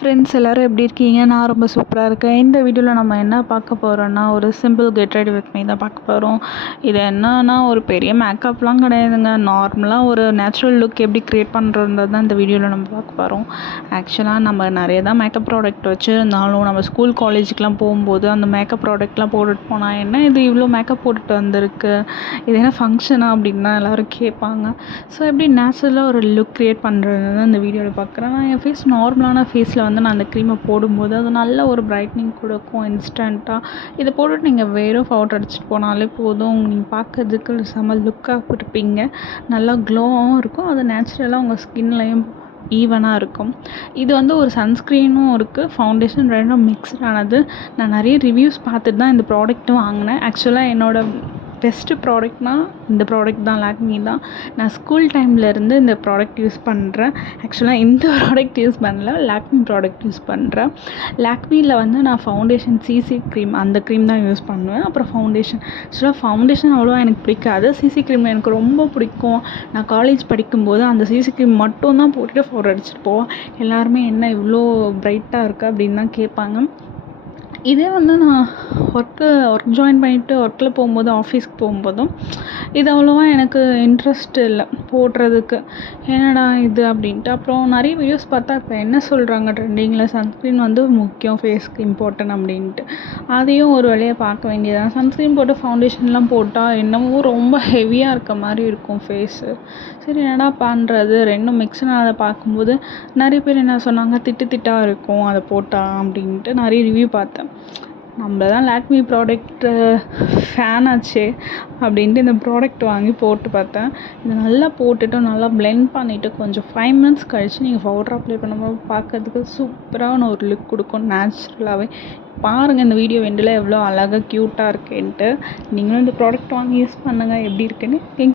Friends எல்லோரும் எப்படி இருக்கீங்க? நான் ரொம்ப சூப்பராக இருக்கேன். இந்த வீடியோவில் நம்ம என்ன பார்க்க போகிறோன்னா, ஒரு simple get ready with me தான் பார்க்க போகிறோம். இது என்னன்னா, ஒரு பெரிய மேக்கப்லாம் கிடையாதுங்க. நார்மலாக ஒரு நேச்சுரல் லுக் எப்படி க்ரியேட் பண்ணுறதுன்றது தான் இந்த வீடியோவில் நம்ம பார்க்க போகிறோம். ஆக்சுவலாக நம்ம நிறைய தான் மேக்கப் ப்ராடக்ட் வச்சுருந்தாலும், நம்ம ஸ்கூல் காலேஜுக்கெலாம் போகும்போது அந்த மேக்கப் ப்ராடக்ட்லாம் போட்டுட்டு போனால், என்ன இது இவ்வளோ மேக்கப் போட்டுட்டு வந்திருக்கு, இது என்ன ஃபங்க்ஷனா அப்படின்னு தான் எல்லோரும் கேட்பாங்க. ஸோ எப்படி நேச்சுரலாக ஒரு லுக் க்ரியேட் பண்ணுறது தான் இந்த வீடியோவில் பார்க்குறேன். நான் என் ஃபேஸ் நார்மலான ஃபேஸில் வந்து நான் அந்த க்ரீமை போடும்போது அது நல்ல ஒரு பிரைட்னிங் கொடுக்கும் இன்ஸ்டண்ட்டாக. இதை போட்டுட்டு நீங்கள் வெறும் பவுடர் அடிச்சுட்டு போனாலே போதும், நீங்கள் பார்க்கறதுக்கு செம்ம லுக்காக இருப்பீங்க. நல்லா க்ளோவாகவும் இருக்கும். அது நேச்சுரலாக உங்கள் ஸ்கின்லையும் ஈவனாக இருக்கும். இது வந்து ஒரு சன்ஸ்க்ரீனும் இருக்குது, ஃபவுண்டேஷன் ரெண்டும் மிக்ஸ்டானது. நான் நிறைய ரிவ்யூஸ் பார்த்துட்டு தான் இந்த ப்ராடக்ட்டும் வாங்கினேன். ஆக்சுவலாக என்னோடய பெஸ்ட்டு ப்ராடக்ட்னால் இந்த ப்ராடக்ட் தான், லாக்மி தான். நான் ஸ்கூல் டைம்லேருந்து இந்த ப்ராடக்ட் யூஸ் பண்ணுறேன். ஆக்சுவலாக இந்த ப்ராடக்ட் யூஸ் பண்ணல, லாக்மி ப்ராடக்ட் யூஸ் பண்ணுறேன். லாக்மியில் வந்து நான் ஃபவுண்டேஷன் சிசி க்ரீம் அந்த க்ரீம் தான் யூஸ் பண்ணுவேன். அப்புறம் ஃபவுண்டேஷன், ஆக்சுவலாக ஃபவுண்டேஷன் அவ்வளோவா எனக்கு பிடிக்காது. சிசி க்ரீம் எனக்கு ரொம்ப பிடிக்கும். நான் காலேஜ் படிக்கும்போது அந்த சிசி க்ரீம் மட்டும் தான் போட்டுட்டு பவுடர் அடிச்சுட்டு போவேன். எல்லாருமே என்ன இவ்வளோ ப்ரைட்டாக இருக்குது அப்படின்னு தான் கேட்பாங்க. இதே வந்து நான் ஒர்க் ஜாயின் பண்ணிவிட்டு ஒர்க்கில் போகும்போது, ஆஃபீஸ்க்கு போகும்போதும் இது அவ்வளோவா எனக்கு இன்ட்ரெஸ்ட் இல்லை போடுறதுக்கு. என்னடா இது அப்படின்ட்டு. அப்புறம் நிறைய வீடியோஸ் பார்த்தா இப்போ என்ன சொல்கிறாங்க, ட்ரெண்டிங்கில் சன்ஸ்க்ரீன் வந்து முக்கியம், ஃபேஸ்க்கு இம்பார்ட்டன்ட் அப்படின்ட்டு. அதையும் ஒரு வழியாக பார்க்க வேண்டியதான். சன்ஸ்க்ரீன் போட்டு ஃபவுண்டேஷன்லாம் போட்டால் என்னமோ ரொம்ப ஹெவியாக இருக்க மாதிரி இருக்கும் ஃபேஸு. சரி என்னடா பண்ணுறது, ரெண்டும் மிக்ஸ்னாக பார்க்கும்போது நிறைய பேர் என்ன சொன்னாங்க, திட்டாக இருக்கும் அதை போட்டால் அப்படின்ட்டு நிறைய ரிவ்யூ பார்த்தேன். நம்ம தான் லாக்மி ப்ராடக்ட்டு ஃபேன் ஆச்சே அப்படின்ட்டு இந்த ப்ராடக்ட் வாங்கி போட்டு பார்த்தேன். இது நல்லா போட்டுட்டு நல்லா பிளெண்ட் பண்ணிவிட்டு கொஞ்சம் 5 மினிட்ஸ் கழித்து நீங்கள் பவுடர் அப்ளை பண்ணும்போது பார்க்கறதுக்கு சூப்பரான ஒரு லுக் கொடுக்கும் நேச்சுரலாகவே. பாருங்கள் இந்த வீடியோ எண்டில் எவ்வளோ அழகாக க்யூட்டாக இருக்குன்ட்டு. நீங்களும் இந்த ப்ராடக்ட் வாங்கி யூஸ் பண்ணுங்கள், எப்படி இருக்குன்னு.